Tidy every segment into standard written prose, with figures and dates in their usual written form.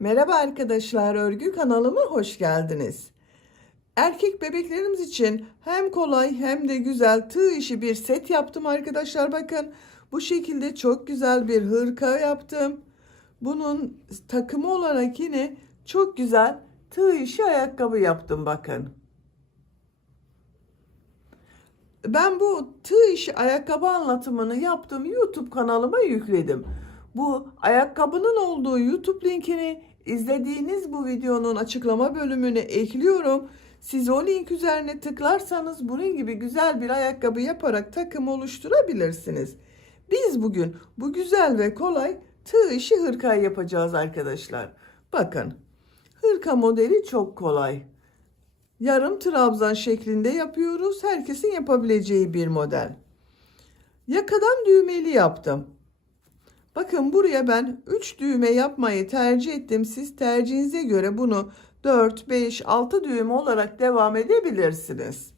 Merhaba arkadaşlar, örgü kanalıma hoş geldiniz. Erkek bebeklerimiz için hem kolay hem de güzel tığ işi bir set yaptım arkadaşlar. Bakın bu şekilde çok güzel bir hırka yaptım. Bunun takımı olarak yine çok güzel tığ işi ayakkabı yaptım bakın. Ben bu tığ işi ayakkabı anlatımını yaptığım YouTube kanalıma yükledim. Bu ayakkabının olduğu YouTube linkini izlediğiniz bu videonun açıklama bölümüne ekliyorum. Siz o link üzerine tıklarsanız bunun gibi güzel bir ayakkabı yaparak takım oluşturabilirsiniz. Biz bugün bu güzel ve kolay tığ işi hırka yapacağız arkadaşlar. Bakın, hırka modeli çok kolay. Yarım trabzan şeklinde yapıyoruz. Herkesin yapabileceği bir model. Yakadan düğmeli yaptım. Bakın buraya ben 3 düğme yapmayı tercih ettim. Siz tercihinize göre bunu 4, 5, 6 düğme olarak devam edebilirsiniz.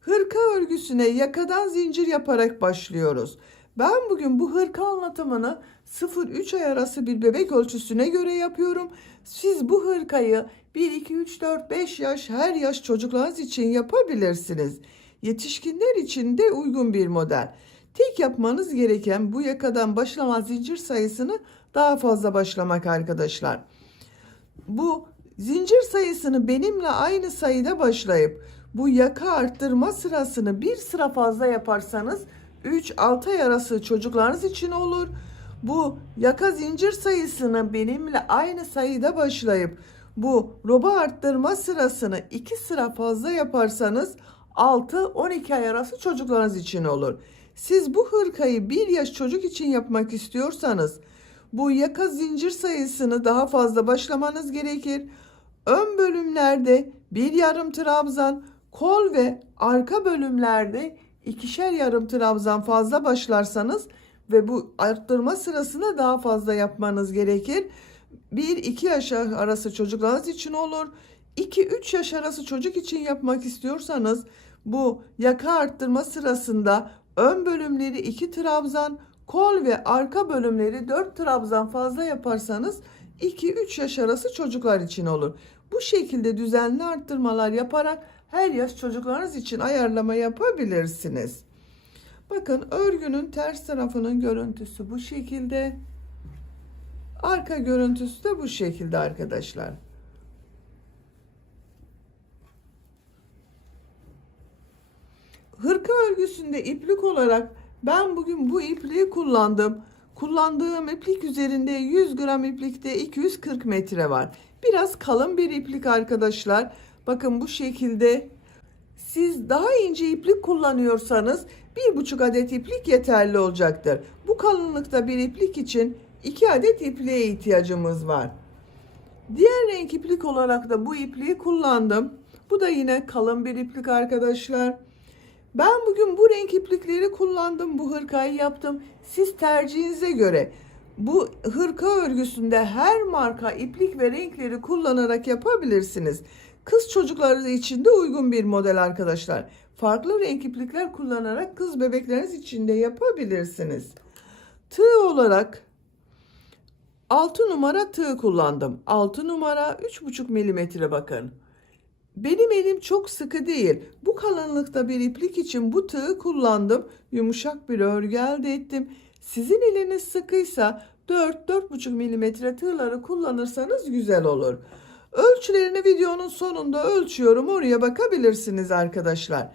Hırka örgüsüne yakadan zincir yaparak başlıyoruz. Ben bugün bu hırka anlatımını 0-3 ay arası bir bebek ölçüsüne göre yapıyorum. Siz bu hırkayı 1, 2, 3, 4, 5 yaş her yaş çocuklarınız için yapabilirsiniz. Yetişkinler için de uygun bir model. Tek yapmanız gereken bu yakadan başlama zincir sayısını daha fazla başlamak arkadaşlar. Bu zincir sayısını benimle aynı sayıda başlayıp bu yaka arttırma sırasını bir sıra fazla yaparsanız 3-6 ay arası çocuklarınız için olur. Bu yaka zincir sayısını benimle aynı sayıda başlayıp bu roba arttırma sırasını 2 sıra fazla yaparsanız 6-12 ay arası çocuklarınız için olur. Siz bu hırkayı 1 yaş çocuk için yapmak istiyorsanız bu yaka zincir sayısını daha fazla başlamanız gerekir. Ön bölümlerde bir yarım trabzan, kol ve arka bölümlerde ikişer yarım trabzan fazla başlarsanız ve bu arttırma sırasını daha fazla yapmanız gerekir. 1-2 yaş arası çocuklarınız için olur. 2-3 yaş arası çocuk için yapmak istiyorsanız bu yaka arttırma sırasında ön bölümleri 2 trabzan, kol ve arka bölümleri 4 trabzan fazla yaparsanız 2-3 yaş arası çocuklar için olur. Bu şekilde düzenli arttırmalar yaparak her yaş çocuklarınız için ayarlama yapabilirsiniz. Bakın örgünün ters tarafının görüntüsü bu şekilde. Arka görüntüsü de bu şekilde arkadaşlar. Hırka örgüsünde iplik olarak ben bugün bu ipliği kullandım. Kullandığım iplik üzerinde 100 gram iplikte 240 metre var. Biraz kalın bir iplik arkadaşlar. Bakın bu şekilde. Siz daha ince iplik kullanıyorsanız 1,5 adet iplik yeterli olacaktır. Bu kalınlıkta bir iplik için 2 adet ipliğe ihtiyacımız var. Diğer renk iplik olarak da bu ipliği kullandım. Bu da yine kalın bir iplik arkadaşlar. Ben bugün bu renk iplikleri kullandım. Bu hırkayı yaptım. Siz tercihinize göre bu hırka örgüsünde her marka iplik ve renkleri kullanarak yapabilirsiniz. Kız çocukları için de uygun bir model arkadaşlar. Farklı renk iplikler kullanarak kız bebekleriniz için de yapabilirsiniz. Tığ olarak 6 numara tığ kullandım. 6 numara 3,5 milimetre bakın. Benim elim çok sıkı değil. Bu kalınlıkta bir iplik için bu tığı kullandım. Yumuşak bir örgü elde ettim. Sizin eliniz sıkıysa 4-4,5 milimetre tığları kullanırsanız güzel olur. Örgülerini videonun sonunda ölçüyorum. Oraya bakabilirsiniz arkadaşlar.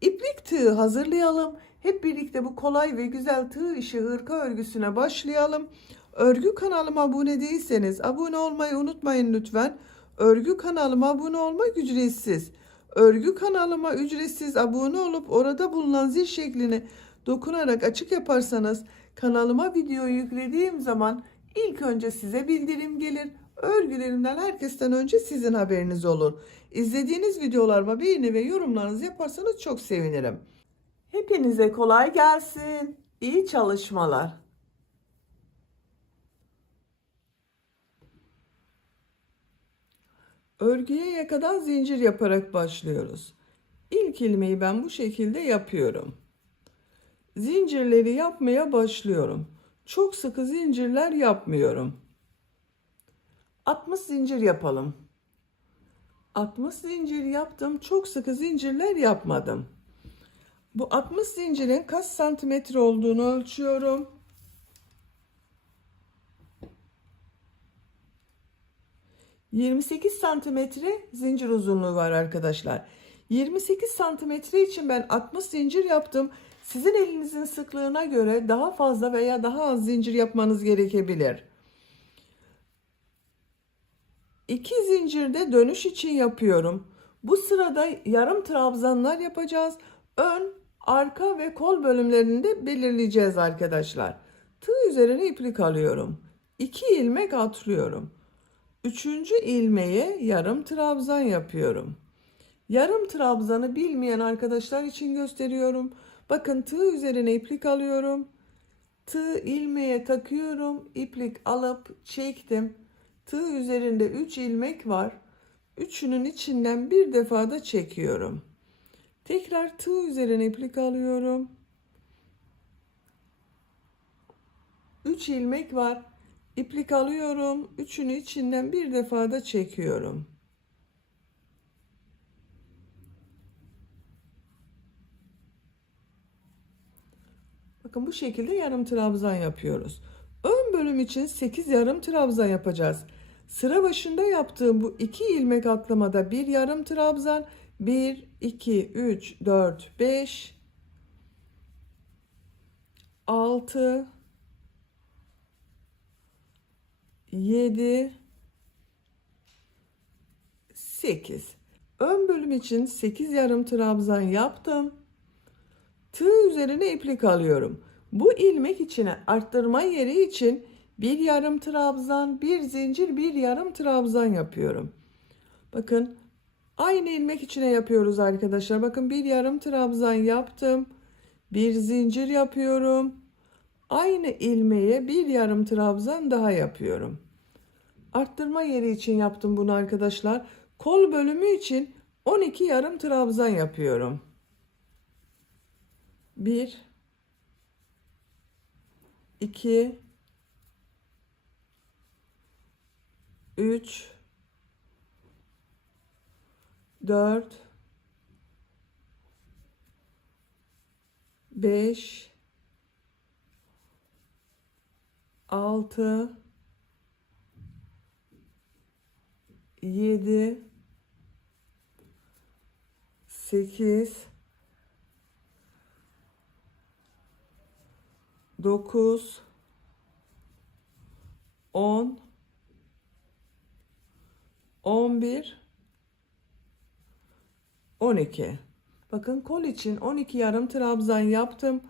İplik tığı hazırlayalım. Hep birlikte bu kolay ve güzel tığ işi hırka örgüsüne başlayalım. Örgü kanalıma abone değilseniz abone olmayı unutmayın lütfen. Örgü kanalıma abone olmak ücretsiz. Örgü kanalıma ücretsiz abone olup orada bulunan zil şeklini dokunarak açık yaparsanız kanalıma video yüklediğim zaman ilk önce size bildirim gelir. Örgülerimden herkesten önce sizin haberiniz olur. İzlediğiniz videolarıma beğeni ve yorumlarınızı yaparsanız çok sevinirim. Hepinize kolay gelsin. İyi çalışmalar. Örgüye yakadan zincir yaparak başlıyoruz. İlk ilmeği ben bu şekilde yapıyorum. Zincirleri yapmaya başlıyorum. Çok sıkı zincirler yapmıyorum. 60 zincir yapalım. 60 zincir yaptım. Çok sıkı zincirler yapmadım. Bu 60 zincirin kaç santimetre olduğunu ölçüyorum. 28 santimetre zincir uzunluğu var arkadaşlar. 28 santimetre için ben 60 zincir yaptım. Sizin elinizin sıklığına göre daha fazla veya daha az zincir yapmanız gerekebilir. 2 zincirde dönüş için yapıyorum. Bu sırada yarım trabzanlar yapacağız. Ön, arka ve kol bölümlerini de belirleyeceğiz arkadaşlar. Tığ üzerine iplik alıyorum. 2 ilmek atlıyorum. 3. ilmeğe yarım trabzan yapıyorum. Yarım trabzanı bilmeyen arkadaşlar için gösteriyorum. Bakın tığ üzerine iplik alıyorum. Tığ ilmeğe takıyorum. İplik alıp çektim. Tığ üzerinde 3 ilmek var. Üçünün içinden bir defa da çekiyorum. Tekrar tığ üzerine iplik alıyorum. 3 ilmek var. İplik alıyorum. Üçünü içinden bir defa da çekiyorum. Bakın bu şekilde yarım trabzan yapıyoruz. Ön bölüm için 8 yarım trabzan yapacağız. Sıra başında yaptığım bu 2 ilmek atlamada bir yarım trabzan, 1 2 3 4 5 6 7 8. Ön bölüm için 8 yarım trabzan yaptım. Tığ üzerine iplik alıyorum. Bu ilmek içine arttırma yeri için bir yarım trabzan, bir zincir, bir yarım trabzan yapıyorum. Bakın aynı ilmek içine yapıyoruz arkadaşlar. Bakın bir yarım trabzan yaptım. Bir zincir yapıyorum. Aynı ilmeğe bir yarım trabzan daha yapıyorum. Arttırma yeri için yaptım bunu arkadaşlar. Kol bölümü için 12 yarım trabzan yapıyorum. 1 2 3 4 5 6 7 8 9 10 11 12. Bakın kol için 12 yarım trabzan yaptım.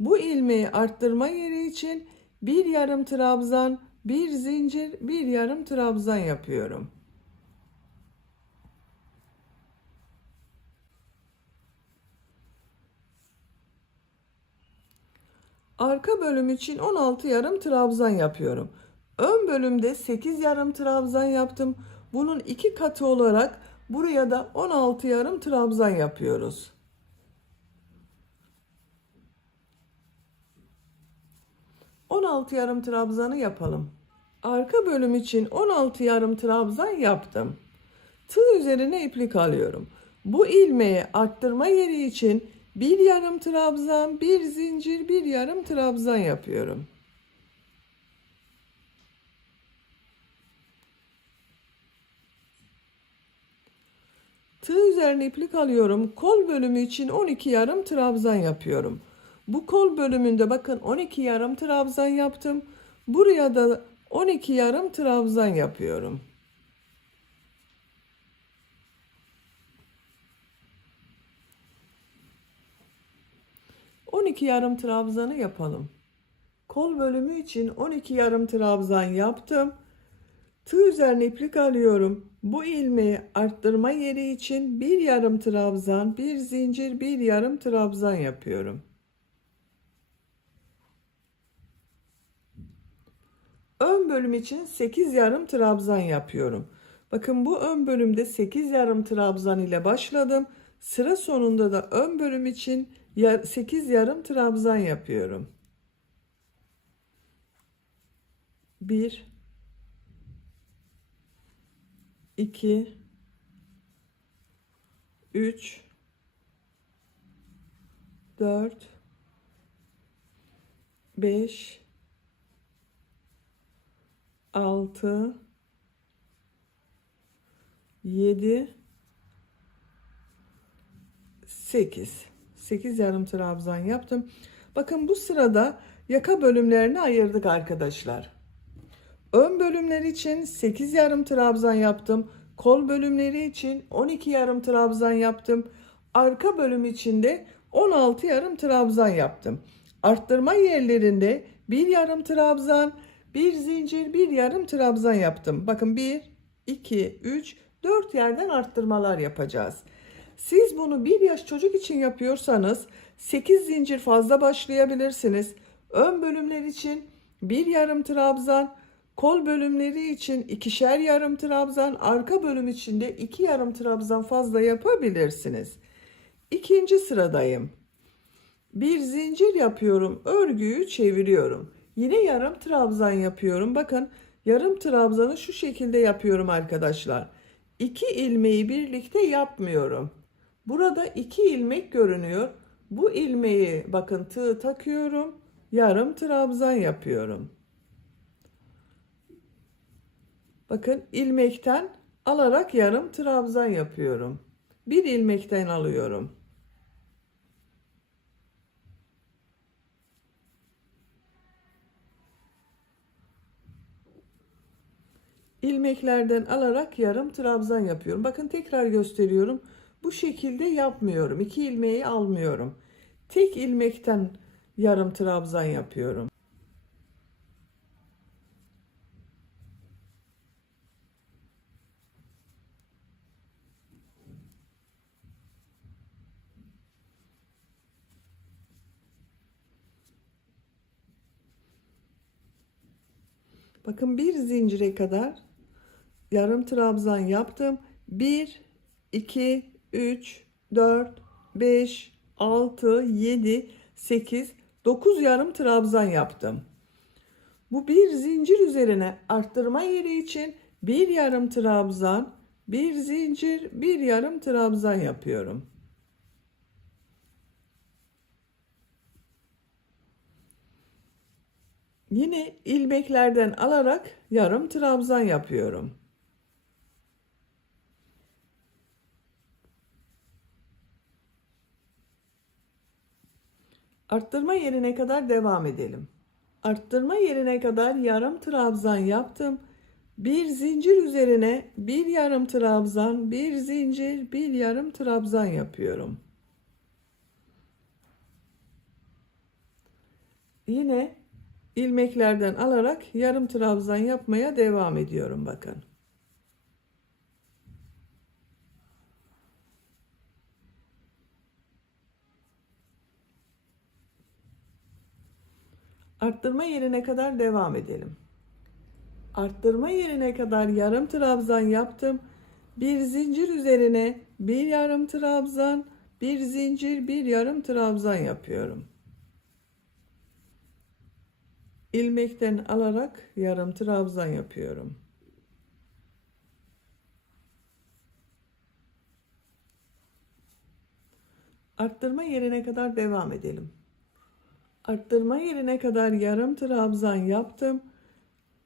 Bu ilmeği arttırma yeri için bir yarım trabzan, bir zincir, bir yarım trabzan yapıyorum. Arka bölüm için 16 yarım trabzan yapıyorum. Ön bölümde 8 yarım trabzan yaptım. Bunun 2 katı olarak buraya da 16 yarım trabzan yapıyoruz. ...16 yarım trabzanı yapalım. Arka bölüm için 16 yarım trabzan yaptım. Tığ üzerine iplik alıyorum. Bu ilmeği arttırma yeri için bir yarım trabzan, bir zincir, bir yarım trabzan yapıyorum. Tığ üzerine iplik alıyorum. Kol bölümü için 12 yarım trabzan yapıyorum. Bu kol bölümünde bakın 12 yarım trabzan yaptım. Buraya da 12 yarım trabzan yapıyorum. 12 yarım trabzanı yapalım. Kol bölümü için 12 yarım trabzan yaptım. Tığ üzerine iplik alıyorum. Bu ilmeği arttırma yeri için bir yarım trabzan, bir zincir, bir yarım trabzan yapıyorum. Ön bölüm için 8 yarım trabzan yapıyorum. Bakın bu ön bölümde 8 yarım trabzan ile başladım. Sıra sonunda da ön bölüm için 8 yarım trabzan yapıyorum. 1 2, 3, 4, 5, 6, 7, 8. 8 yarım trabzan yaptım. Bakın bu sırada yaka bölümlerini ayırdık arkadaşlar. Ön bölümleri için 8 yarım trabzan yaptım. Kol bölümleri için 12 yarım trabzan yaptım. Arka bölüm için de 16 yarım trabzan yaptım. Arttırma yerlerinde 1 yarım trabzan, 1 zincir, 1 yarım trabzan yaptım. Bakın 1, 2, 3, 4 yerden arttırmalar yapacağız. Siz bunu 1 yaş çocuk için yapıyorsanız 8 zincir fazla başlayabilirsiniz. Ön bölümler için 1 yarım trabzan, kol bölümleri için 2'şer yarım trabzan, arka bölüm için de 2 yarım trabzan fazla yapabilirsiniz. İkinci sıradayım. Bir zincir yapıyorum, örgüyü çeviriyorum. Yine yarım trabzan yapıyorum. Bakın yarım trabzanı şu şekilde yapıyorum arkadaşlar. 2 ilmeği birlikte yapmıyorum. Burada 2 ilmek görünüyor. Bu ilmeği bakın tığ takıyorum. Yarım trabzan yapıyorum. Bakın ilmekten alarak yarım trabzan yapıyorum. Bir ilmekten alıyorum. İlmeklerden alarak yarım trabzan yapıyorum. Bakın tekrar gösteriyorum. Bu şekilde yapmıyorum. 2 ilmeği almıyorum. Tek ilmekten yarım trabzan yapıyorum. Bakın bir zincire kadar yarım trabzan yaptım. 1, 2, 3, 4, 5, 6, 7, 8, 9 yarım trabzan yaptım. Bu bir zincir üzerine arttırma yeri için bir yarım trabzan, bir zincir, bir yarım trabzan yapıyorum. Yine ilmeklerden alarak yarım trabzan yapıyorum. Arttırma yerine kadar devam edelim. Arttırma yerine kadar yarım trabzan yaptım. Bir zincir üzerine bir yarım trabzan, bir zincir, bir yarım trabzan yapıyorum. Yine ilmeklerden alarak yarım trabzan yapmaya devam ediyorum bakın. Arttırma yerine kadar devam edelim. Arttırma yerine kadar yarım trabzan yaptım. Bir zincir üzerine bir yarım trabzan, bir zincir, bir yarım trabzan yapıyorum. İlmekten alarak yarım trabzan yapıyorum. Arttırma yerine kadar devam edelim. Arttırma yerine kadar yarım trabzan yaptım.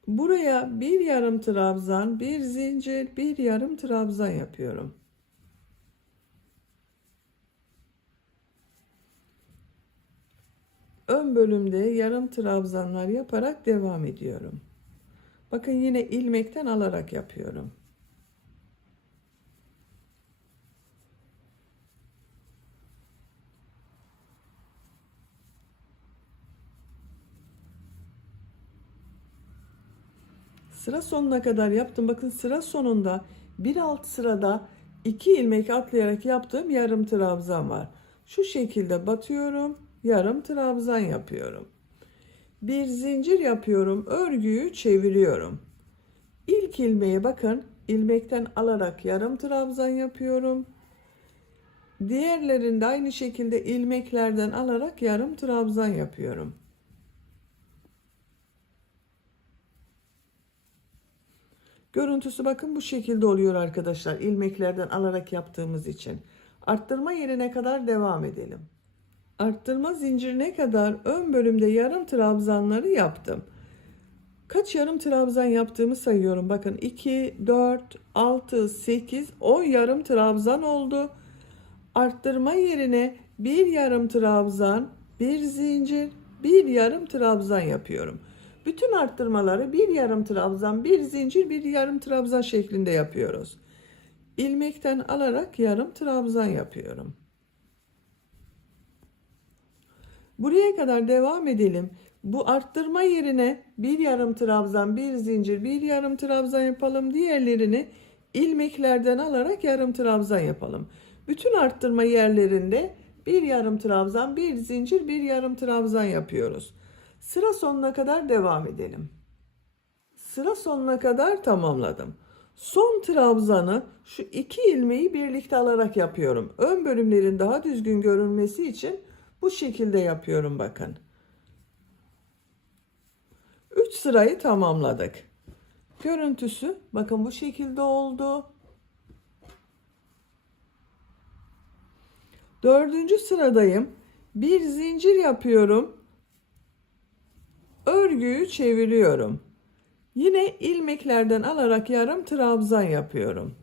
Buraya bir yarım trabzan, bir zincir, bir yarım trabzan yapıyorum. Ön bölümde yarım trabzanlar yaparak devam ediyorum. Bakın yine ilmekten alarak yapıyorum. Sıra sonuna kadar yaptım. Bakın sıra sonunda bir alt sırada 2 ilmek atlayarak yaptığım yarım trabzan var. Şu şekilde batıyorum, yarım trabzan yapıyorum. Bir zincir yapıyorum, örgüyü çeviriyorum. İlk ilmeğe bakın, ilmekten alarak yarım trabzan yapıyorum. Diğerlerinde aynı şekilde ilmeklerden alarak yarım trabzan yapıyorum. Görüntüsü bakın bu şekilde oluyor arkadaşlar. İlmeklerden alarak yaptığımız için. Arttırma yerine kadar devam edelim. Arttırma zincirine kadar ön bölümde yarım trabzanları yaptım. Kaç yarım trabzan yaptığımı sayıyorum. Bakın 2, 4, 6, 8, 10 yarım trabzan oldu. Arttırma yerine bir yarım trabzan, bir zincir, bir yarım trabzan yapıyorum. Bütün arttırmaları bir yarım trabzan, bir zincir, bir yarım trabzan şeklinde yapıyoruz. İlmekten alarak yarım trabzan yapıyorum. Buraya kadar devam edelim. Bu arttırma yerine bir yarım trabzan, bir zincir, bir yarım trabzan yapalım. Diğerlerini ilmeklerden alarak yarım trabzan yapalım. Bütün arttırma yerlerinde bir yarım trabzan, bir zincir, bir yarım trabzan yapıyoruz. Sıra sonuna kadar devam edelim. Sıra sonuna kadar tamamladım. Son trabzanı şu iki ilmeği birlikte alarak yapıyorum. Ön bölümlerin daha düzgün görünmesi için bu şekilde yapıyorum bakın. 3 sırayı tamamladık. Görüntüsü bakın bu şekilde oldu. 4. sıradayım. Bir zincir yapıyorum. Örgüyü çeviriyorum. Yine ilmeklerden alarak yarım trabzan yapıyorum.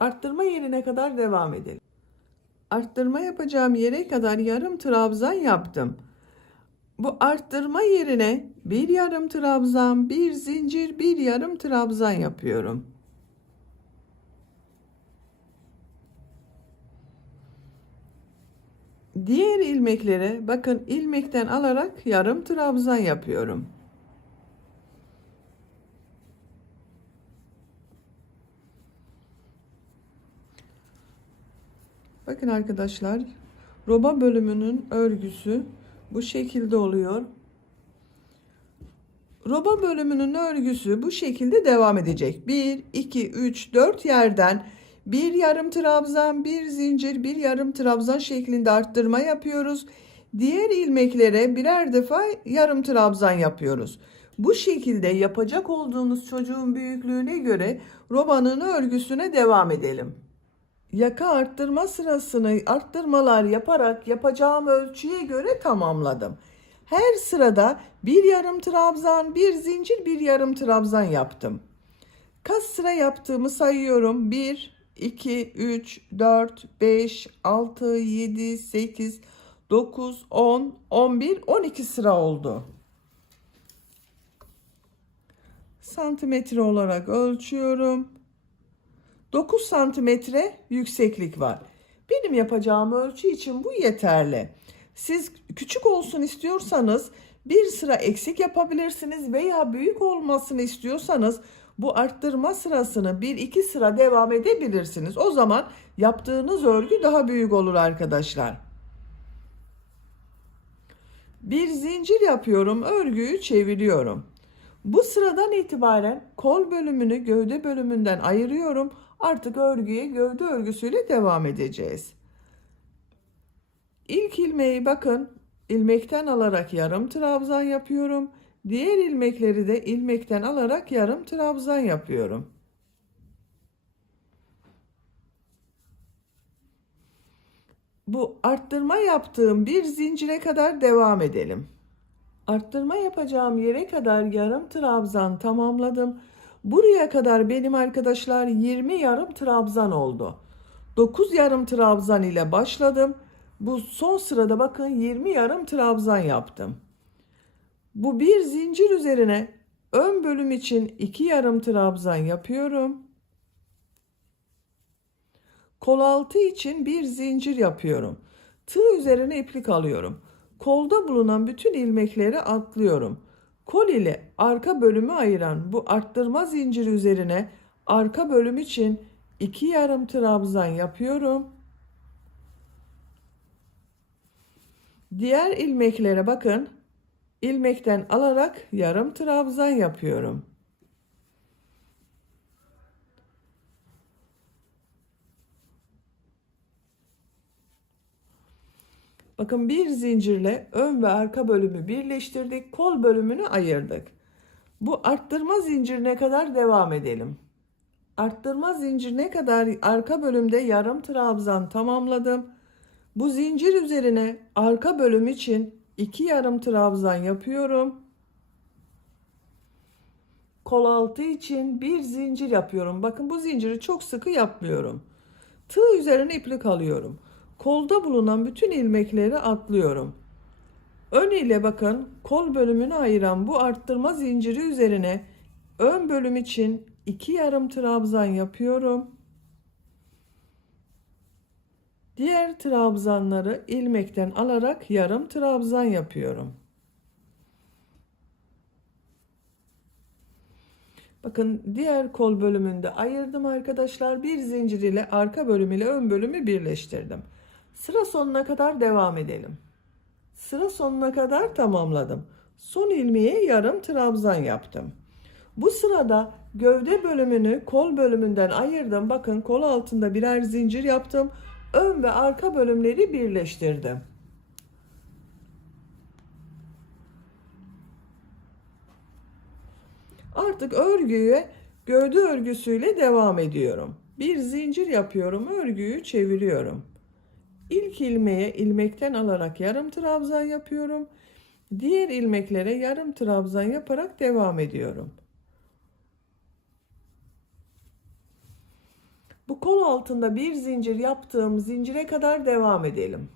Arttırma yerine kadar devam edelim. Arttırma yapacağım yere kadar yarım trabzan yaptım. Bu arttırma yerine bir yarım trabzan, bir zincir, bir yarım trabzan yapıyorum. Diğer ilmeklere bakın ilmekten alarak yarım trabzan yapıyorum. Bakın arkadaşlar, roba bölümünün örgüsü bu şekilde oluyor. Roba bölümünün örgüsü bu şekilde devam edecek. 1, 2, 3, 4 yerden bir yarım trabzan, bir zincir, bir yarım trabzan şeklinde arttırma yapıyoruz. Diğer ilmeklere birer defa yarım trabzan yapıyoruz. Bu şekilde yapacak olduğunuz çocuğun büyüklüğüne göre robanın örgüsüne devam edelim. Yaka arttırma sırasını arttırmalar yaparak yapacağım ölçüye göre tamamladım. Her sırada bir yarım trabzan, bir zincir, bir yarım trabzan yaptım. Kaç sıra yaptığımı sayıyorum. 1, 2, 3, 4, 5, 6, 7, 8, 9, 10, 11, 12 sıra oldu. Santimetre olarak ölçüyorum. 9 santimetre yükseklik var. Benim yapacağım ölçü için bu yeterli. Siz küçük olsun istiyorsanız bir sıra eksik yapabilirsiniz veya büyük olmasını istiyorsanız bu arttırma sırasını 1-2 sıra devam edebilirsiniz. O zaman yaptığınız örgü daha büyük olur arkadaşlar. Bir zincir yapıyorum, örgüyü çeviriyorum. Bu sıradan itibaren kol bölümünü gövde bölümünden ayırıyorum. Artık örgüye gövde örgüsüyle devam edeceğiz. İlk ilmeği bakın ilmekten alarak yarım trabzan yapıyorum. Diğer ilmekleri de ilmekten alarak yarım trabzan yapıyorum. Bu arttırma yaptığım bir zincire kadar devam edelim. Arttırma yapacağım yere kadar yarım trabzan tamamladım. Buraya kadar benim arkadaşlar 20 yarım trabzan oldu. 9 yarım trabzan ile başladım. Bu son sırada bakın 20 yarım trabzan yaptım. Bu bir zincir üzerine ön bölüm için 2 yarım trabzan yapıyorum. Kol altı için bir zincir yapıyorum. Tığ üzerine iplik alıyorum. Kolda bulunan bütün ilmekleri atlıyorum. Kol ile arka bölümü ayıran bu arttırma zinciri üzerine arka bölüm için 2 yarım trabzan yapıyorum. Diğer ilmeklere bakın. İlmekten alarak yarım trabzan yapıyorum. Bakın bir zincirle ön ve arka bölümü birleştirdik. Kol bölümünü ayırdık. Bu arttırma zincirine kadar devam edelim. Arttırma zincirine kadar arka bölümde yarım trabzan tamamladım. Bu zincir üzerine arka bölüm için 2 yarım trabzan yapıyorum. Kol altı için bir zincir yapıyorum. Bakın bu zinciri çok sıkı yapmıyorum. Tığ üzerine iplik alıyorum. Kolda bulunan bütün ilmekleri atlıyorum. Ön ile bakın kol bölümünü ayıran bu arttırma zinciri üzerine ön bölüm için 2 yarım trabzan yapıyorum. Diğer trabzanları ilmekten alarak yarım trabzan yapıyorum. Bakın diğer kol bölümünde ayırdım arkadaşlar. Bir zincir ile arka bölüm ile ön bölümü birleştirdim. Sıra sonuna kadar devam edelim. Sıra sonuna kadar tamamladım. Son ilmeğe yarım trabzan yaptım. Bu sırada gövde bölümünü kol bölümünden ayırdım. Bakın kol altında birer zincir yaptım. Ön ve arka bölümleri birleştirdim. Artık örgüye gövde örgüsüyle devam ediyorum. Bir zincir yapıyorum, örgüyü çeviriyorum. İlk ilmeğe ilmekten alarak yarım trabzan yapıyorum. Diğer ilmeklere yarım trabzan yaparak devam ediyorum. Bu kol altında bir zincir yaptığım zincire kadar devam edelim.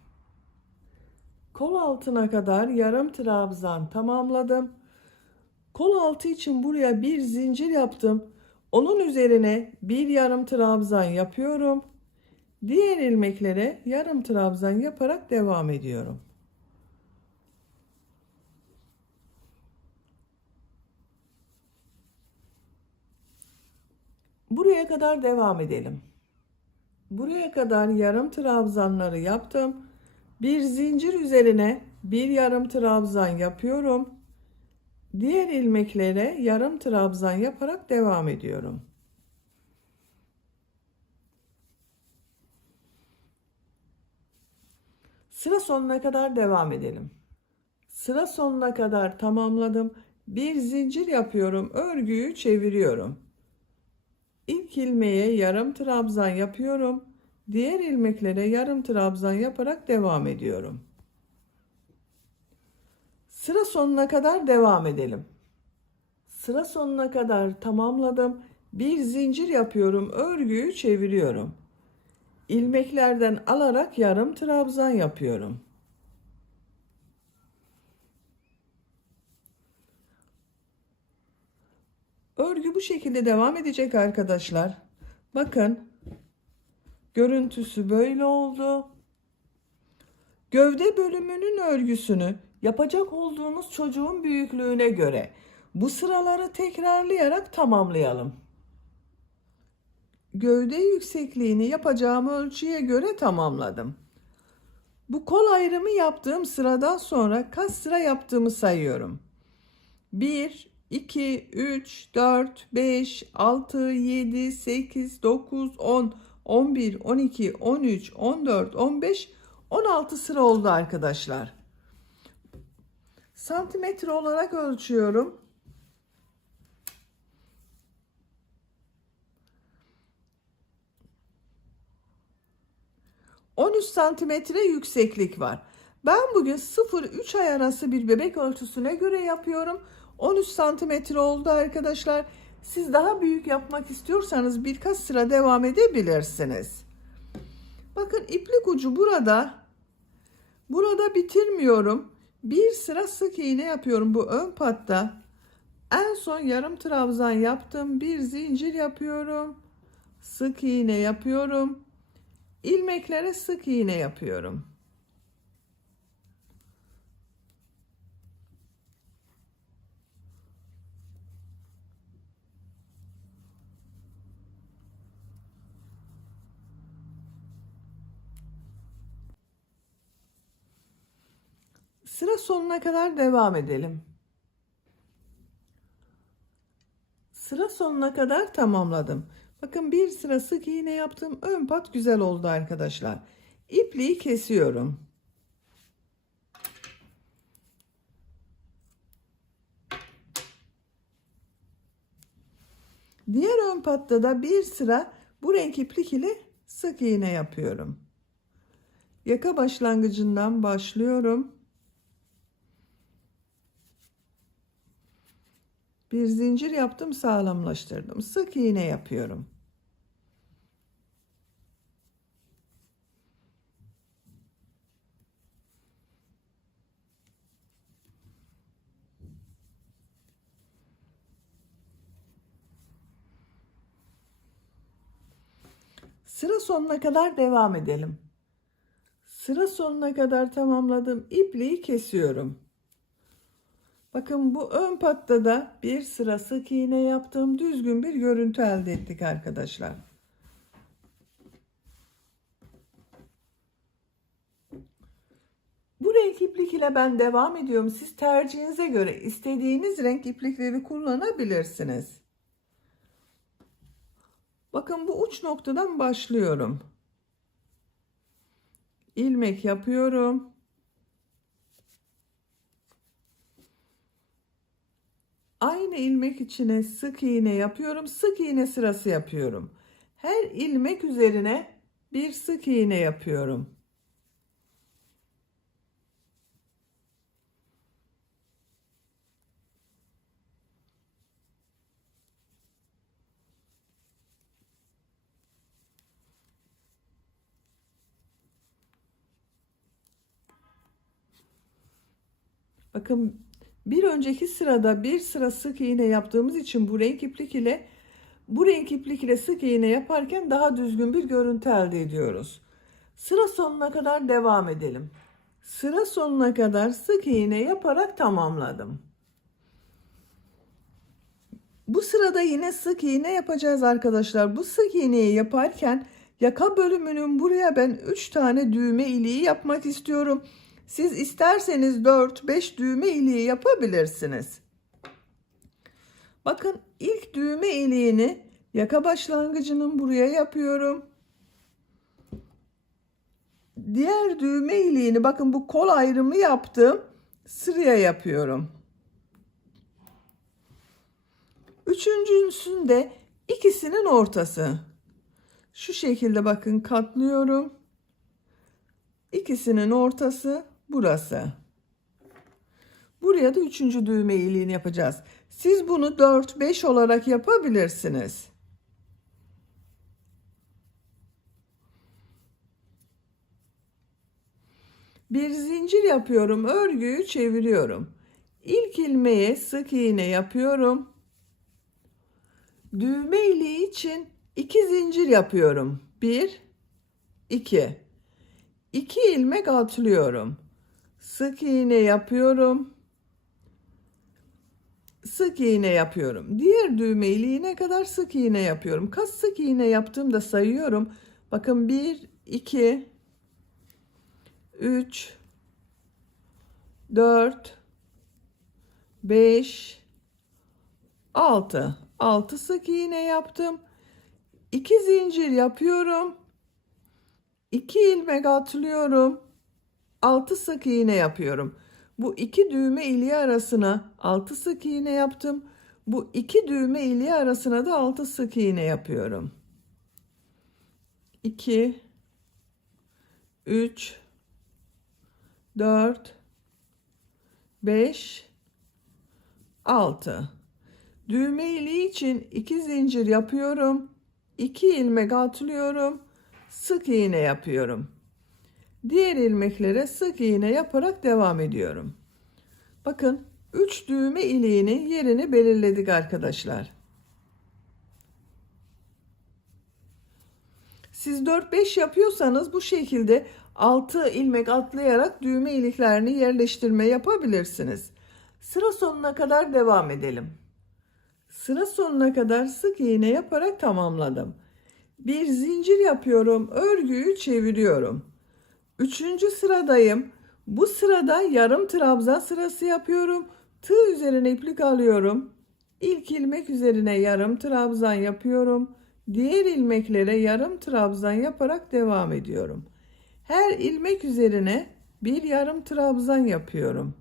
Kol altına kadar yarım trabzan tamamladım. Kol altı için buraya bir zincir yaptım. Onun üzerine bir yarım trabzan yapıyorum. Diğer ilmeklere yarım trabzan yaparak devam ediyorum. Buraya kadar devam edelim. Buraya kadar yarım trabzanları yaptım. Bir zincir üzerine bir yarım trabzan yapıyorum. Diğer ilmeklere yarım trabzan yaparak devam ediyorum. Sıra sonuna kadar devam edelim. Sıra sonuna kadar tamamladım. Bir zincir yapıyorum. Örgüyü çeviriyorum. İlk ilmeğe yarım trabzan yapıyorum. Diğer ilmeklere yarım trabzan yaparak devam ediyorum. Sıra sonuna kadar devam edelim. Sıra sonuna kadar tamamladım. Bir zincir yapıyorum. Örgüyü çeviriyorum. İlmeklerden alarak yarım trabzan yapıyorum. Örgü bu şekilde devam edecek arkadaşlar. Bakın görüntüsü böyle oldu. Gövde bölümünün örgüsünü yapacak olduğunuz çocuğun büyüklüğüne göre bu sıraları tekrarlayarak tamamlayalım. Gövde yüksekliğini yapacağım ölçüye göre tamamladım. Bu kol ayrımı yaptığım sıradan sonra kaç sıra yaptığımı sayıyorum. 1, 2, 3, 4, 5, 6, 7, 8, 9, 10, 11, 12, 13, 14, 15, 16 sıra oldu arkadaşlar. Santimetre olarak ölçüyorum. 13 santimetre yükseklik var. Ben bugün 0-3 ay arası bir bebek ölçüsüne göre yapıyorum. 13 santimetre oldu arkadaşlar. Siz daha büyük yapmak istiyorsanız birkaç sıra devam edebilirsiniz. Bakın iplik ucu burada. Burada bitirmiyorum. Bir sıra sık iğne yapıyorum bu ön patta. En son yarım trabzan yaptım. Bir zincir yapıyorum. Sık iğne yapıyorum. İlmeklere sık iğne yapıyorum. Sıra sonuna kadar devam edelim. Sıra sonuna kadar tamamladım. Bakın bir sıra sık iğne yaptım. Ön pat güzel oldu arkadaşlar. İpliği kesiyorum. Diğer ön patta da bir sıra bu renk iplik ile sık iğne yapıyorum. Yaka başlangıcından başlıyorum. Bir zincir yaptım, sağlamlaştırdım. Sık iğne yapıyorum. Sıra sonuna kadar devam edelim. Sıra sonuna kadar tamamladım. İpliği kesiyorum. Bakın bu ön patta da bir sıra sık iğne yaptım. Düzgün bir görüntü elde ettik arkadaşlar. Bu renk iplik ile ben devam ediyorum. Siz tercihinize göre istediğiniz renk iplikleri kullanabilirsiniz. Bakın bu uç noktadan başlıyorum. İlmek yapıyorum. Aynı ilmek içine sık iğne yapıyorum. Sık iğne sırası yapıyorum. Her ilmek üzerine bir sık iğne yapıyorum. Bakın bir önceki sırada bir sıra sık iğne yaptığımız için bu renk iplik ile sık iğne yaparken daha düzgün bir görüntü elde ediyoruz. Sıra sonuna kadar devam edelim. Sıra sonuna kadar sık iğne yaparak tamamladım. Bu sırada yine sık iğne yapacağız arkadaşlar. Bu sık iğneyi yaparken yaka bölümünün buraya ben 3 tane düğme iliği yapmak istiyorum. Siz isterseniz 4-5 düğme iliği yapabilirsiniz. Bakın ilk düğme iliğini yaka başlangıcının buraya yapıyorum. Diğer düğme iliğini bakın bu kol ayrımı yaptım. Sıraya yapıyorum. Üçüncüsünde ikisinin ortası. Şu şekilde bakın katlıyorum. İkisinin ortası burası. Buraya da üçüncü düğme iliğini yapacağız. Siz bunu 4-5 olarak yapabilirsiniz. Bir zincir yapıyorum. Örgüyü çeviriyorum. İlk ilmeğe sık iğne yapıyorum. Düğme iliği için 2 zincir yapıyorum. 1 2 2 ilmek atlıyorum. Sık iğne yapıyorum. Sık iğne yapıyorum. Diğer düğme iliğine kadar sık iğne yapıyorum. Kaç sık iğne yaptığımda sayıyorum. Bakın 1 2 3 4 5 6 6 sık iğne yaptım. 2 zincir yapıyorum. 2 ilmek atlıyorum. 6 sık iğne yapıyorum. Bu iki düğme iliği arasına 6 sık iğne yaptım. Bu iki düğme iliği arasına da 6 sık iğne yapıyorum. 2 3 4 5 6 düğme iliği için 2 zincir yapıyorum. 2 ilmek atlıyorum. Sık iğne yapıyorum. Diğer ilmeklere sık iğne yaparak devam ediyorum. Bakın 3 düğme iliğinin yerini belirledik arkadaşlar. Siz 4-5 yapıyorsanız bu şekilde 6 ilmek atlayarak düğme iliklerini yerleştirme yapabilirsiniz. Sıra sonuna kadar devam edelim. Sıra sonuna kadar sık iğne yaparak tamamladım. Bir zincir yapıyorum. Örgüyü çeviriyorum. Üçüncü sıradayım. Bu sırada yarım trabzan sırası yapıyorum. Tığ üzerine iplik alıyorum. İlk ilmek üzerine yarım trabzan yapıyorum. Diğer ilmeklere yarım trabzan yaparak devam ediyorum. Her ilmek üzerine bir yarım trabzan yapıyorum.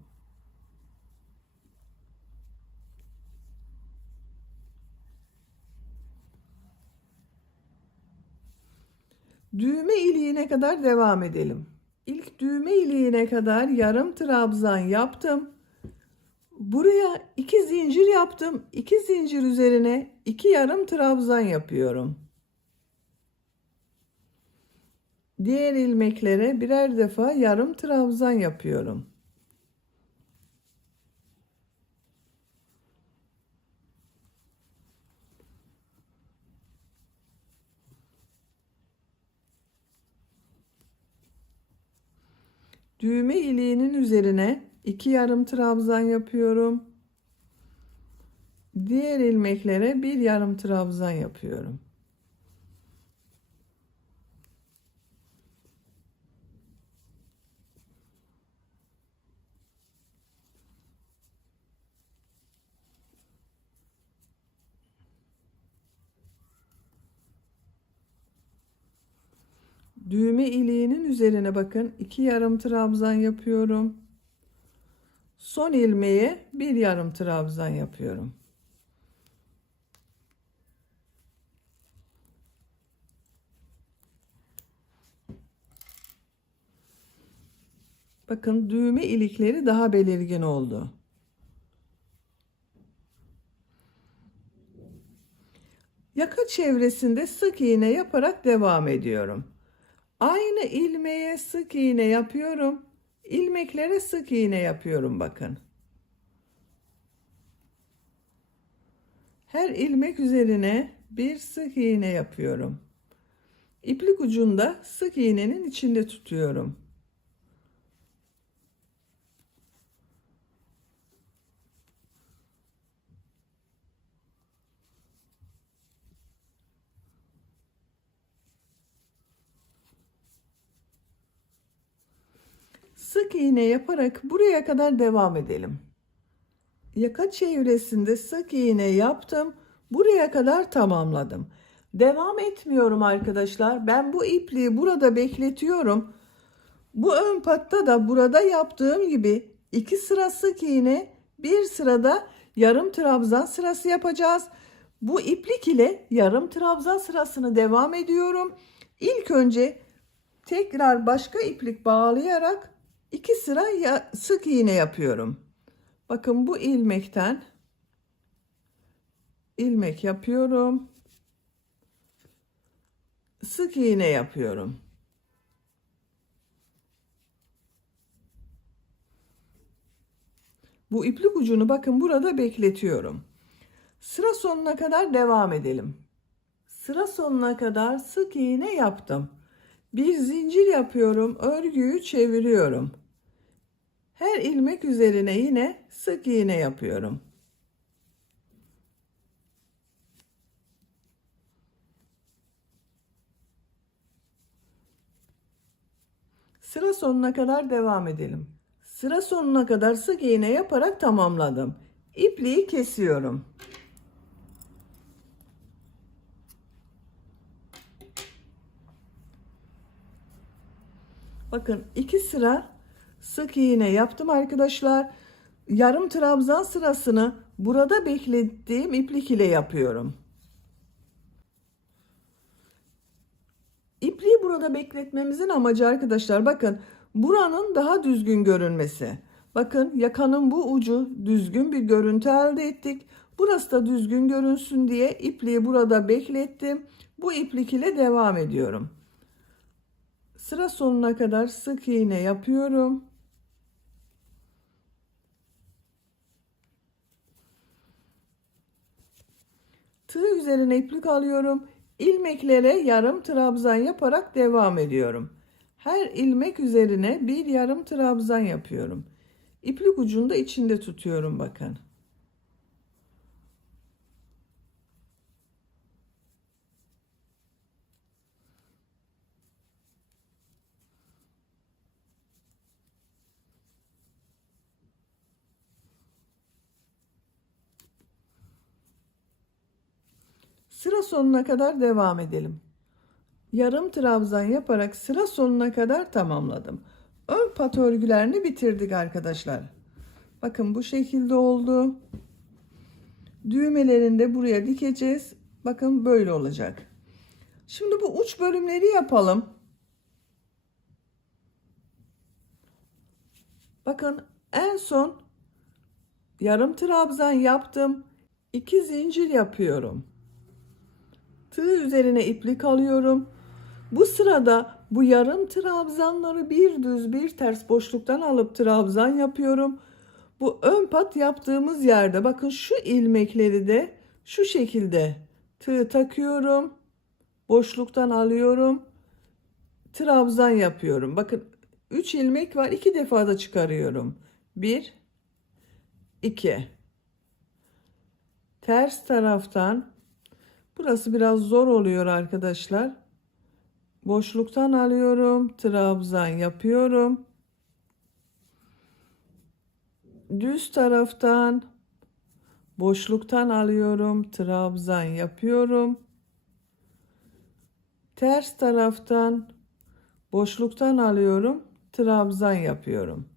Düğme iliğine kadar devam edelim. İlk düğme iliğine kadar yarım trabzan yaptım. Buraya 2 zincir yaptım. 2 zincir üzerine 2 yarım trabzan yapıyorum. Diğer ilmeklere birer defa yarım trabzan yapıyorum. Düğme iliğinin üzerine 2 yarım trabzan yapıyorum. Diğer ilmeklere bir yarım trabzan yapıyorum. Düğme iliğinin üzerine bakın 2 yarım trabzan yapıyorum. Son ilmeğe bir yarım trabzan yapıyorum. Bakın düğme ilikleri daha belirgin oldu. Yaka çevresinde sık iğne yaparak devam ediyorum. Aynı ilmeğe sık iğne yapıyorum. İlmeklere sık iğne yapıyorum bakın. Her ilmek üzerine bir sık iğne yapıyorum. İplik ucunda sık iğnenin içinde tutuyorum. Sık iğne yaparak buraya kadar devam edelim. Yaka çevresinde sık iğne yaptım. Buraya kadar tamamladım. Devam etmiyorum arkadaşlar. Ben bu ipliği burada bekletiyorum. Bu ön patta da burada yaptığım gibi 2 sıra sık iğne, bir sırada yarım trabzan sırası yapacağız. Bu iplik ile yarım trabzan sırasını devam ediyorum. İlk önce tekrar başka iplik bağlayarak 2 sıra sık iğne yapıyorum. Bakın bu ilmekten ilmek yapıyorum. Sık iğne yapıyorum. Bu iplik ucunu bakın burada bekletiyorum. Sıra sonuna kadar devam edelim. Sıra sonuna kadar sık iğne yaptım. Bir zincir yapıyorum, örgüyü çeviriyorum. Her ilmek üzerine yine sık iğne yapıyorum. Sıra sonuna kadar devam edelim. Sıra sonuna kadar sık iğne yaparak tamamladım. İpliği kesiyorum. Bakın 2 sıra sık iğne yaptım arkadaşlar. Yarım trabzan sırasını burada beklettiğim iplik ile yapıyorum. İpliği burada bekletmemizin amacı arkadaşlar bakın buranın daha düzgün görünmesi. Bakın yakanın bu ucu düzgün bir görüntü elde ettik. Burası da düzgün görünsün diye ipliği burada beklettim. Bu iplik ile devam ediyorum. Sıra sonuna kadar sık iğne yapıyorum. Tığ üzerine iplik alıyorum. İlmeklere yarım trabzan yaparak devam ediyorum. Her ilmek üzerine bir yarım trabzan yapıyorum. İplik ucunu da içinde tutuyorum bakın. Sıra sonuna kadar devam edelim. Yarım trabzan yaparak sıra sonuna kadar tamamladım. Ön pat örgülerini bitirdik arkadaşlar. Bakın bu şekilde oldu. Düğmelerini de buraya dikeceğiz. Bakın böyle olacak. Şimdi bu uç bölümleri yapalım. Bakın en son yarım trabzan yaptım. 2 zincir yapıyorum. Tığ üzerine iplik alıyorum. Bu sırada bu yarım trabzanları bir düz bir ters boşluktan alıp trabzan yapıyorum. Bu ön pat yaptığımız yerde bakın şu ilmekleri de şu şekilde tığ takıyorum. Boşluktan alıyorum. Trabzan yapıyorum. Bakın 3 ilmek var. 2 defa da çıkarıyorum. 1 2. Ters taraftan, burası biraz zor oluyor arkadaşlar. Boşluktan alıyorum. Trabzan yapıyorum. Düz taraftan boşluktan alıyorum. Trabzan yapıyorum. Ters taraftan boşluktan alıyorum. Trabzan yapıyorum.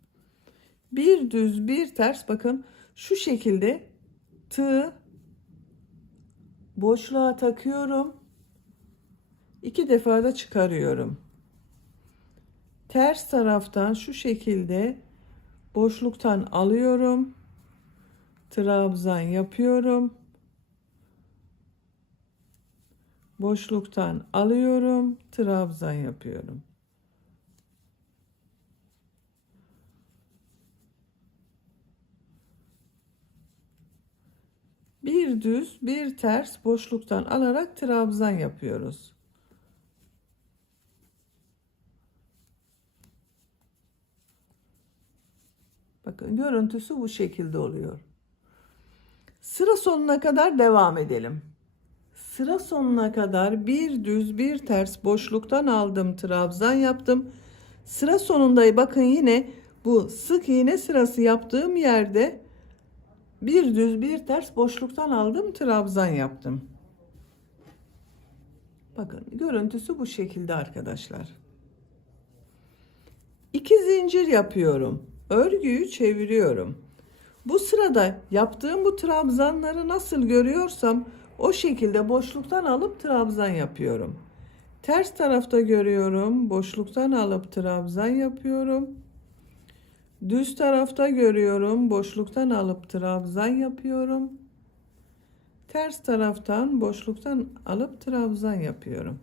Bir düz bir ters, bakın şu şekilde tığ boşluğa takıyorum. 2 defa da çıkarıyorum. Ters taraftan şu şekilde boşluktan alıyorum. Trabzan yapıyorum. Boşluktan alıyorum. Trabzan yapıyorum. Bir düz bir ters boşluktan alarak trabzan yapıyoruz. Bakın görüntüsü bu şekilde oluyor. Sıra sonuna kadar devam edelim. Sıra sonuna kadar bir düz bir ters boşluktan aldım, trabzan yaptım. Sıra sonunda bakın yine bu sık iğne sırası yaptığım yerde bir düz bir ters boşluktan aldım, trabzan yaptım. Bakın görüntüsü bu şekilde arkadaşlar. 2 zincir yapıyorum. Örgüyü çeviriyorum. Bu sırada yaptığım bu trabzanları nasıl görüyorsam o şekilde boşluktan alıp trabzan yapıyorum. Ters tarafta görüyorum. Boşluktan alıp trabzan yapıyorum. Düz tarafta görüyorum. Boşluktan alıp trabzan yapıyorum. Ters taraftan boşluktan alıp trabzan yapıyorum.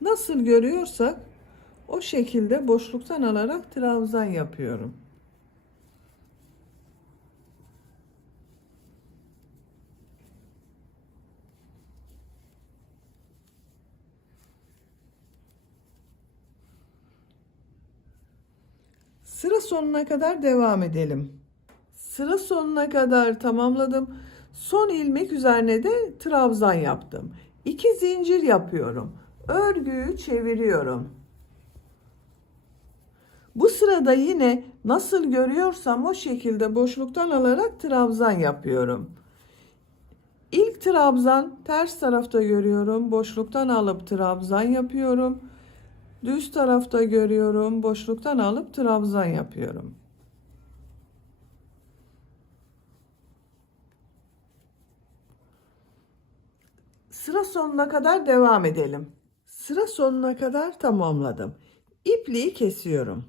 Nasıl görüyorsak o şekilde boşluktan alarak trabzan yapıyorum. Sıra sonuna kadar devam edelim. Sıra sonuna kadar tamamladım. Son ilmek üzerine de trabzan yaptım. 2 zincir yapıyorum. Örgüyü çeviriyorum. Bu sırada yine nasıl görüyorsam o şekilde boşluktan alarak trabzan yapıyorum. İlk trabzan ters tarafta görüyorum. Boşluktan alıp trabzan yapıyorum. Düz tarafta görüyorum. Boşluktan alıp trabzan yapıyorum. Sıra sonuna kadar devam edelim. Sıra sonuna kadar tamamladım. İpliği kesiyorum.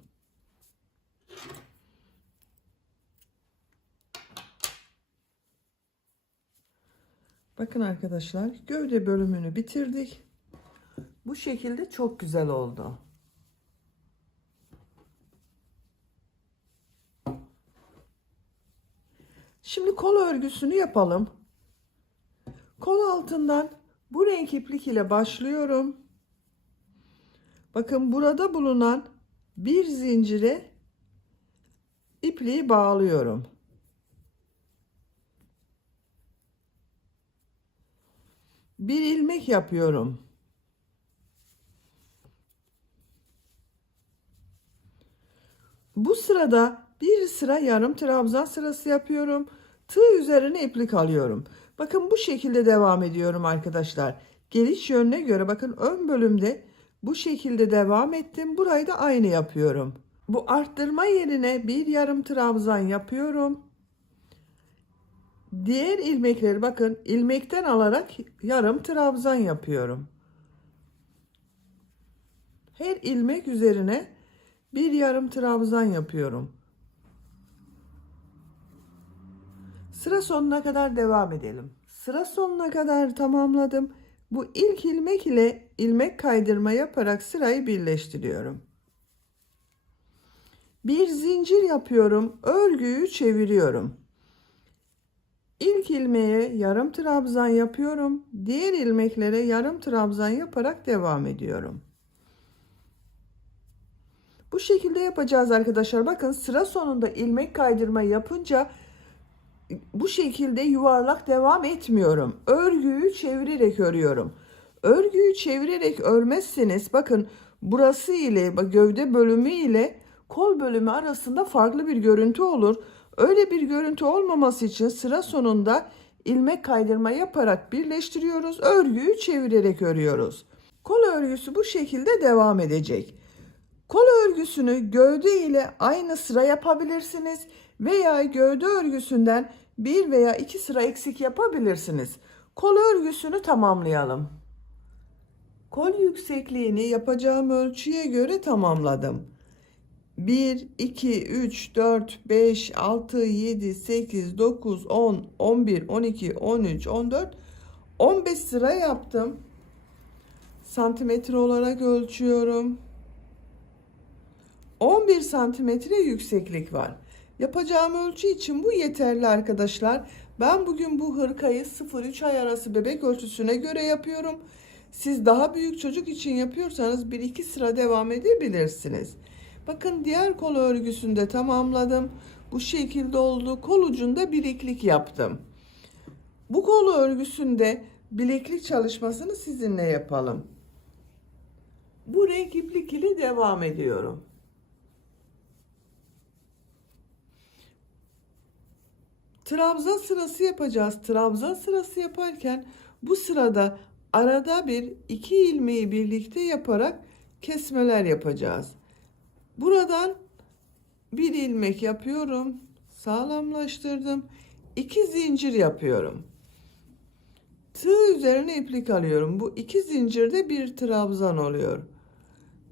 Bakın arkadaşlar, gövde bölümünü bitirdik. Bu şekilde çok güzel oldu. Şimdi kol örgüsünü yapalım. Kol altından bu renk iplik ile başlıyorum. Bakın burada bulunan bir zincire ipliği bağlıyorum. Bir ilmek yapıyorum. Bu sırada bir sıra yarım trabzan sırası yapıyorum. Tığ üzerine iplik alıyorum. Bakın bu şekilde devam ediyorum arkadaşlar. Geliş yönüne göre bakın ön bölümde bu şekilde devam ettim. Burayı da aynı yapıyorum. Bu arttırma yerine bir yarım trabzan yapıyorum. Diğer ilmekleri bakın ilmekten alarak yarım trabzan yapıyorum. Her ilmek üzerine bir yarım trabzan yapıyorum. Sıra sonuna kadar devam edelim. Sıra sonuna kadar tamamladım. Bu ilk ilmek ile ilmek kaydırma yaparak sırayı birleştiriyorum. Bir zincir yapıyorum. Örgüyü çeviriyorum. İlk ilmeğe yarım trabzan yapıyorum. Diğer ilmeklere yarım trabzan yaparak devam ediyorum. Bu şekilde yapacağız arkadaşlar. Bakın sıra sonunda ilmek kaydırma yapınca bu şekilde yuvarlak devam etmiyorum. Örgüyü çevirerek örüyorum. Örgüyü çevirerek örmezseniz bakın burası ile gövde bölümü ile kol bölümü arasında farklı bir görüntü olur. Öyle bir görüntü olmaması için sıra sonunda ilmek kaydırma yaparak birleştiriyoruz. Örgüyü çevirerek örüyoruz. Kol örgüsü bu şekilde devam edecek. Kol örgüsünü gövde ile aynı sıra yapabilirsiniz veya gövde örgüsünden bir veya iki sıra eksik yapabilirsiniz. Kol örgüsünü tamamlayalım. Kol yüksekliğini yapacağım ölçüye göre tamamladım. 1, 2, 3, 4, 5, 6, 7, 8, 9, 10, 11, 12, 13, 14, 15 sıra yaptım. Santimetre olarak ölçüyorum. 11 santimetre yükseklik var. Yapacağım ölçü için bu yeterli arkadaşlar. Ben bugün bu hırkayı 0-3 ay arası bebek ölçüsüne göre yapıyorum. Siz daha büyük çocuk için yapıyorsanız 1-2 sıra devam edebilirsiniz. Bakın diğer kol örgüsünü de tamamladım. Bu şekilde oldu. Kol ucunda bileklik yaptım. Bu kol örgüsünde bileklik çalışmasını sizinle yapalım. Bu renk iplik ile devam ediyorum. Trabzan sırası yapacağız. Trabzan sırası yaparken bu sırada arada bir iki ilmeği birlikte yaparak kesmeler yapacağız. Buradan bir ilmek yapıyorum. Sağlamlaştırdım. 2 zincir yapıyorum. Tığ üzerine iplik alıyorum. Bu 2 zincirde bir trabzan oluyor.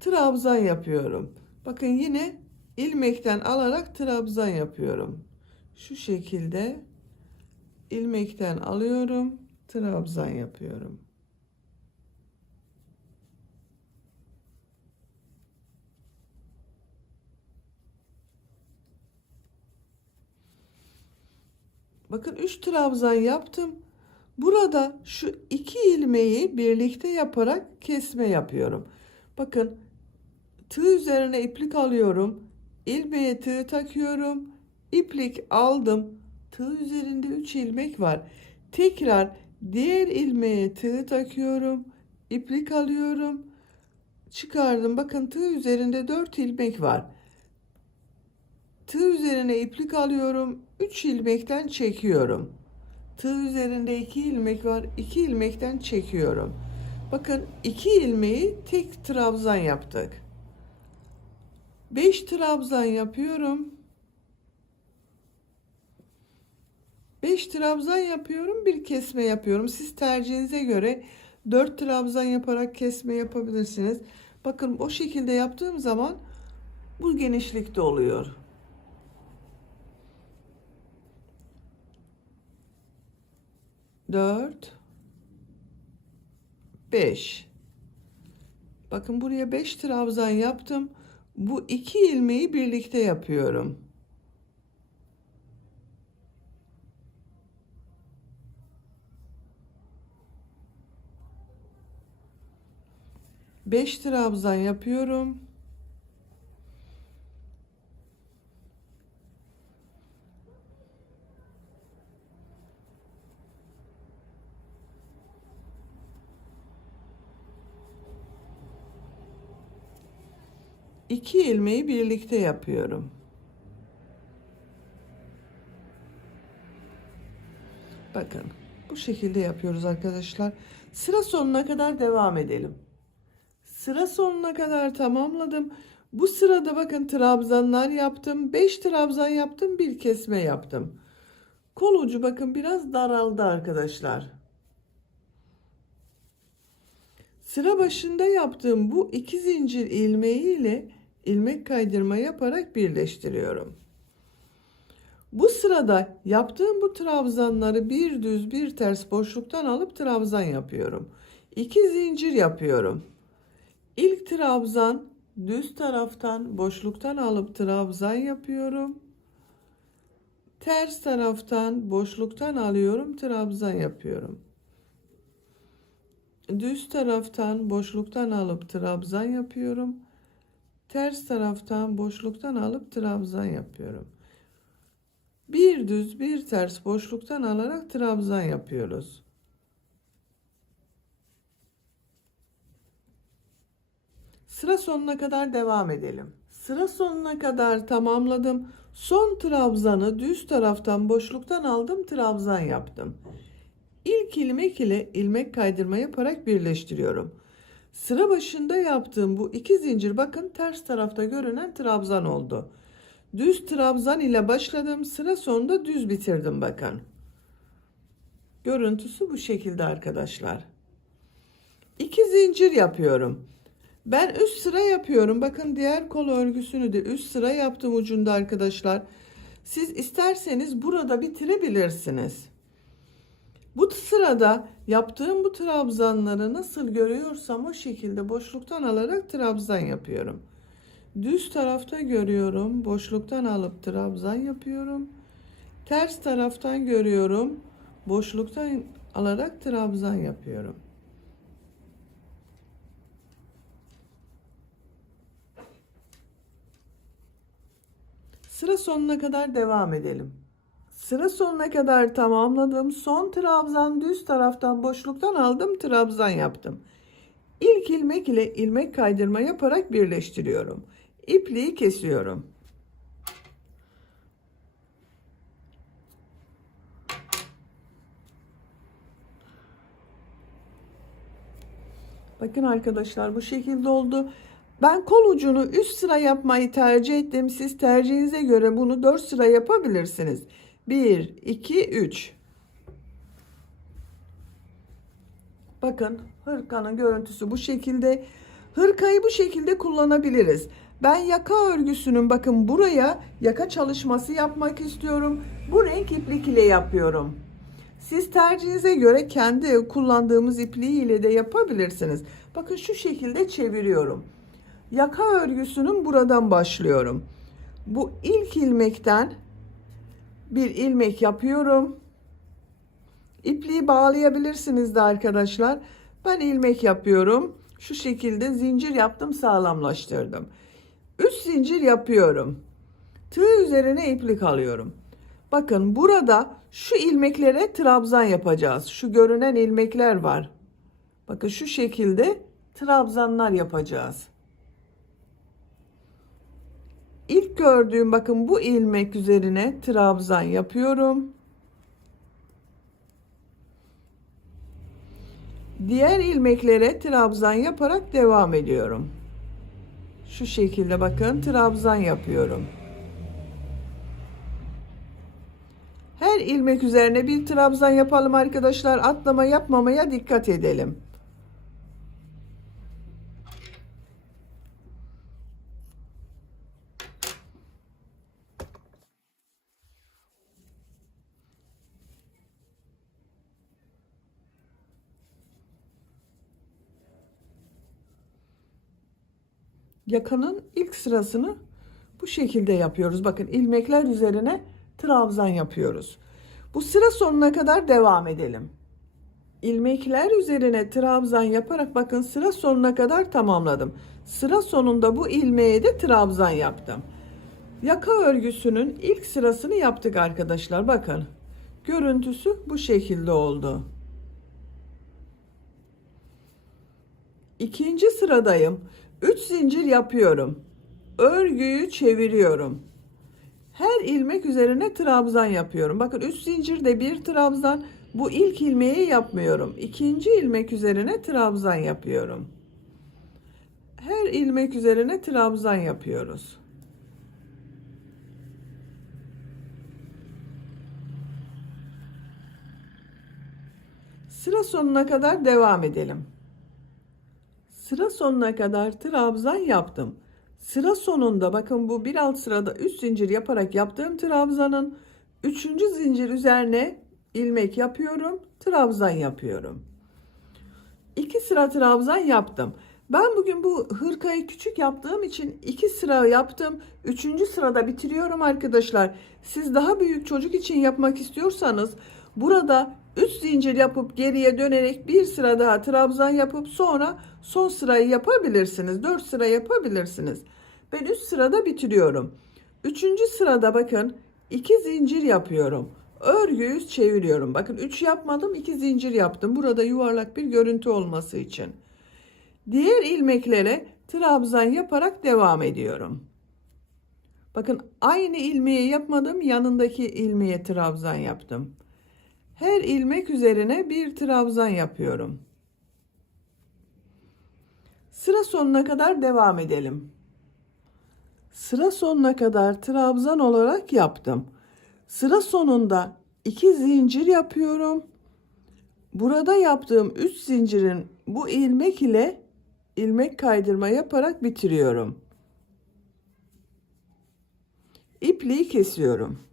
Trabzan yapıyorum. Bakın yine ilmekten alarak trabzan yapıyorum. Şu şekilde ilmekten alıyorum, trabzan yapıyorum. Bakın 3 trabzan yaptım. Burada şu iki ilmeği birlikte yaparak kesme yapıyorum. Bakın tığ üzerine iplik alıyorum. İlmeğe tığ takıyorum. İplik aldım. Tığ üzerinde 3 ilmek var. Tekrar diğer ilmeğe tığ takıyorum. İplik alıyorum. Çıkardım. Bakın tığ üzerinde 4 ilmek var. Tığ üzerine iplik alıyorum. 3 ilmekten çekiyorum. Tığ üzerinde 2 ilmek var. 2 ilmekten çekiyorum. Bakın 2 ilmeği tek trabzan yaptık. 5 trabzan yapıyorum. 5 trabzan yapıyorum. Bir kesme yapıyorum. Siz tercihinize göre 4 trabzan yaparak kesme yapabilirsiniz. Bakın o şekilde yaptığım zaman bu genişlikte oluyor. 4, 5. Bakın buraya 5 trabzan yaptım. Bu iki ilmeği birlikte yapıyorum. Beş trabzan yapıyorum. İki ilmeği birlikte yapıyorum. Bakın bu şekilde yapıyoruz arkadaşlar. Sıra sonuna kadar devam edelim. Sıra sonuna kadar tamamladım. Bu sırada bakın trabzanlar yaptım. 5 trabzan yaptım. Bir kesme yaptım. Kol ucu bakın biraz daraldı arkadaşlar. Sıra başında yaptığım bu 2 zincir ilmeği ile ilmek kaydırma yaparak birleştiriyorum. Bu sırada yaptığım bu trabzanları bir düz bir ters boşluktan alıp trabzan yapıyorum. 2 zincir yapıyorum. İlk trabzan düz taraftan boşluktan alıp trabzan yapıyorum. Ters taraftan boşluktan alıyorum, trabzan yapıyorum. Düz taraftan boşluktan alıp trabzan yapıyorum. Ters taraftan boşluktan alıp trabzan yapıyorum. Bir düz bir ters boşluktan alarak trabzan yapıyoruz. Sıra sonuna kadar devam edelim. Sıra sonuna kadar tamamladım. Son trabzanı düz taraftan boşluktan aldım, trabzan yaptım. İlk ilmek ile ilmek kaydırma yaparak birleştiriyorum. Sıra başında yaptığım bu 2 zincir bakın ters tarafta görünen trabzan oldu. Düz trabzan ile başladım. Sıra sonunda düz bitirdim bakın. Görüntüsü bu şekilde arkadaşlar. 2 zincir yapıyorum. Ben üst sıra yapıyorum. Bakın diğer kol örgüsünü de üst sıra yaptım ucunda arkadaşlar. Siz isterseniz burada bitirebilirsiniz. Bu sırada yaptığım bu trabzanları nasıl görüyorsam o şekilde boşluktan alarak trabzan yapıyorum. Düz tarafta görüyorum, boşluktan alıp trabzan yapıyorum. Ters taraftan görüyorum, boşluktan alarak trabzan yapıyorum. Sıra sonuna kadar devam edelim. Sıra sonuna kadar tamamladım. Son trabzan düz taraftan boşluktan aldım, trabzan yaptım. İlk ilmek ile ilmek kaydırma yaparak birleştiriyorum. İpliği kesiyorum. Bakın arkadaşlar bu şekilde oldu. Ben kol ucunu üst sıra yapmayı tercih ettim. Siz tercihinize göre bunu 4 sıra yapabilirsiniz. 1, 2, 3. Bakın hırkanın görüntüsü bu şekilde. Hırkayı bu şekilde kullanabiliriz. Ben yaka örgüsünün bakın buraya yaka çalışması yapmak istiyorum. Bu renk iplik ile yapıyorum. Siz tercihinize göre kendi kullandığımız ipliği ile de yapabilirsiniz. Bakın şu şekilde çeviriyorum. Yaka örgüsünün buradan başlıyorum. Bu ilk ilmekten bir ilmek yapıyorum. İpliği bağlayabilirsiniz de arkadaşlar. Ben ilmek yapıyorum. Şu şekilde zincir yaptım, sağlamlaştırdım. 3 zincir yapıyorum. Tığ üzerine iplik alıyorum. Bakın burada şu ilmeklere trabzan yapacağız. Şu görünen ilmekler var. Bakın şu şekilde trabzanlar yapacağız. İlk gördüğüm bakın bu ilmek üzerine trabzan yapıyorum. Diğer ilmeklere trabzan yaparak devam ediyorum. Şu şekilde bakın trabzan yapıyorum. Her ilmek üzerine bir trabzan yapalım arkadaşlar. Atlama yapmamaya dikkat edelim. Yakanın ilk sırasını bu şekilde yapıyoruz. Bakın ilmekler üzerine trabzan yapıyoruz. Bu sıra sonuna kadar devam edelim. İlmekler üzerine trabzan yaparak bakın sıra sonuna kadar tamamladım. Sıra sonunda bu ilmeğe de trabzan yaptım. Yaka örgüsünün ilk sırasını yaptık arkadaşlar. Bakın görüntüsü bu şekilde oldu. İkinci sıradayım. 3 zincir yapıyorum. Örgüyü çeviriyorum. Her ilmek üzerine trabzan yapıyorum. Bakın 3 zincirde bir trabzan. Bu ilk ilmeği yapmıyorum. İkinci ilmek üzerine trabzan yapıyorum. Her ilmek üzerine trabzan yapıyoruz. Sıra sonuna kadar devam edelim. Sıra sonuna kadar trabzan yaptım. Sıra sonunda bakın bu bir alt sırada 3 zincir yaparak yaptığım trabzanın 3. zincir üzerine ilmek yapıyorum. Trabzan yapıyorum. 2 sıra trabzan yaptım. Ben bugün bu hırkayı küçük yaptığım için 2 sıra yaptım. 3. sırada bitiriyorum arkadaşlar. Siz daha büyük çocuk için yapmak istiyorsanız burada 3 zincir yapıp geriye dönerek bir sıra daha trabzan yapıp sonra son sırayı yapabilirsiniz. 4 sıra yapabilirsiniz. Ben 3 sırada bitiriyorum. 3. sırada bakın 2 zincir yapıyorum. Örgüyü çeviriyorum. Bakın 3 yapmadım, 2 zincir yaptım. Burada yuvarlak bir görüntü olması için. Diğer ilmeklere trabzan yaparak devam ediyorum. Bakın aynı ilmeği yapmadım, yanındaki ilmeğe trabzan yaptım. Her ilmek üzerine bir trabzan yapıyorum. Sıra sonuna kadar devam edelim. Sıra sonuna kadar trabzan olarak yaptım. Sıra sonunda 2 zincir yapıyorum. Burada yaptığım 3 zincirin bu ilmek ile ilmek kaydırma yaparak bitiriyorum. İpliği kesiyorum.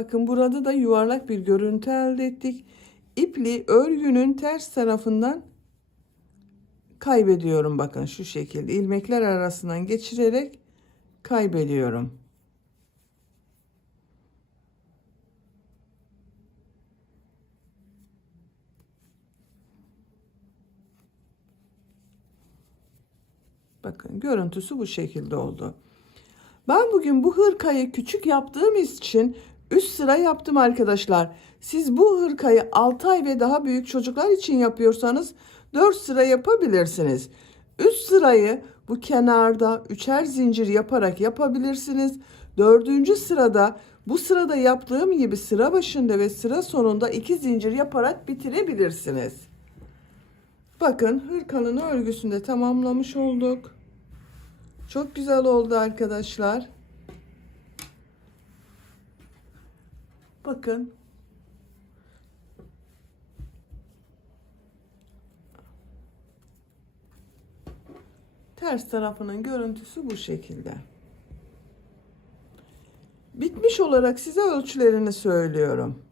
Bakın burada da yuvarlak bir görüntü elde ettik. İpliği örgünün ters tarafından kaybediyorum. Bakın şu şekilde ilmekler arasından geçirerek kaybediyorum. Bakın görüntüsü bu şekilde oldu. Ben bugün bu hırkayı küçük yaptığım için 3 sıra yaptım arkadaşlar. Siz bu hırkayı 6 ay ve daha büyük çocuklar için yapıyorsanız 4 sıra yapabilirsiniz. 3 sırayı bu kenarda 3'er zincir yaparak yapabilirsiniz. 4. sırada bu sırada yaptığım gibi sıra başında ve sıra sonunda 2 zincir yaparak bitirebilirsiniz. Bakın hırkanın örgüsünü de tamamlamış olduk. Çok güzel oldu arkadaşlar. Bakın. Ters tarafının görüntüsü bu şekilde. Bitmiş olarak size ölçülerini söylüyorum.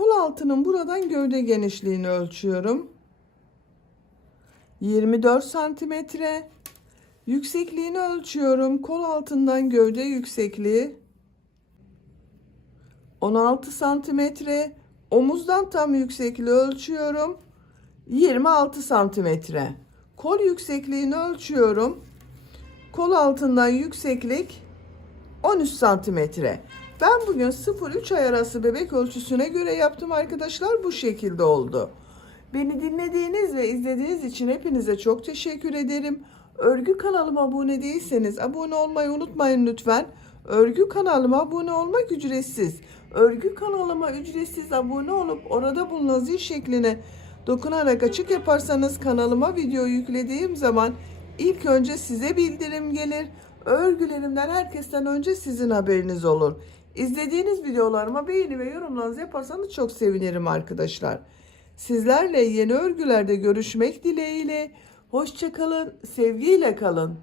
Kol altının buradan gövde genişliğini ölçüyorum. 24 santimetre. Yüksekliğini ölçüyorum. Kol altından gövde yüksekliği 16 santimetre. Omuzdan tam yüksekliği ölçüyorum. 26 santimetre. Kol yüksekliğini ölçüyorum. Kol altından yükseklik 13 santimetre. Ben bugün 0-3 ay arası bebek ölçüsüne göre yaptım arkadaşlar. Bu şekilde oldu. Beni dinlediğiniz ve izlediğiniz için hepinize çok teşekkür ederim. Örgü kanalıma abone değilseniz abone olmayı unutmayın lütfen. Örgü kanalıma abone olmak ücretsiz. Örgü kanalıma ücretsiz abone olup orada bulunan zil şekline dokunarak açık yaparsanız kanalıma video yüklediğim zaman ilk önce size bildirim gelir. Örgülerimden herkesten önce sizin haberiniz olur. İzlediğiniz videolarıma beğeni ve yorumlarınızı yaparsanız çok sevinirim arkadaşlar. Sizlerle yeni örgülerde görüşmek dileğiyle. Hoşça kalın, sevgiyle kalın.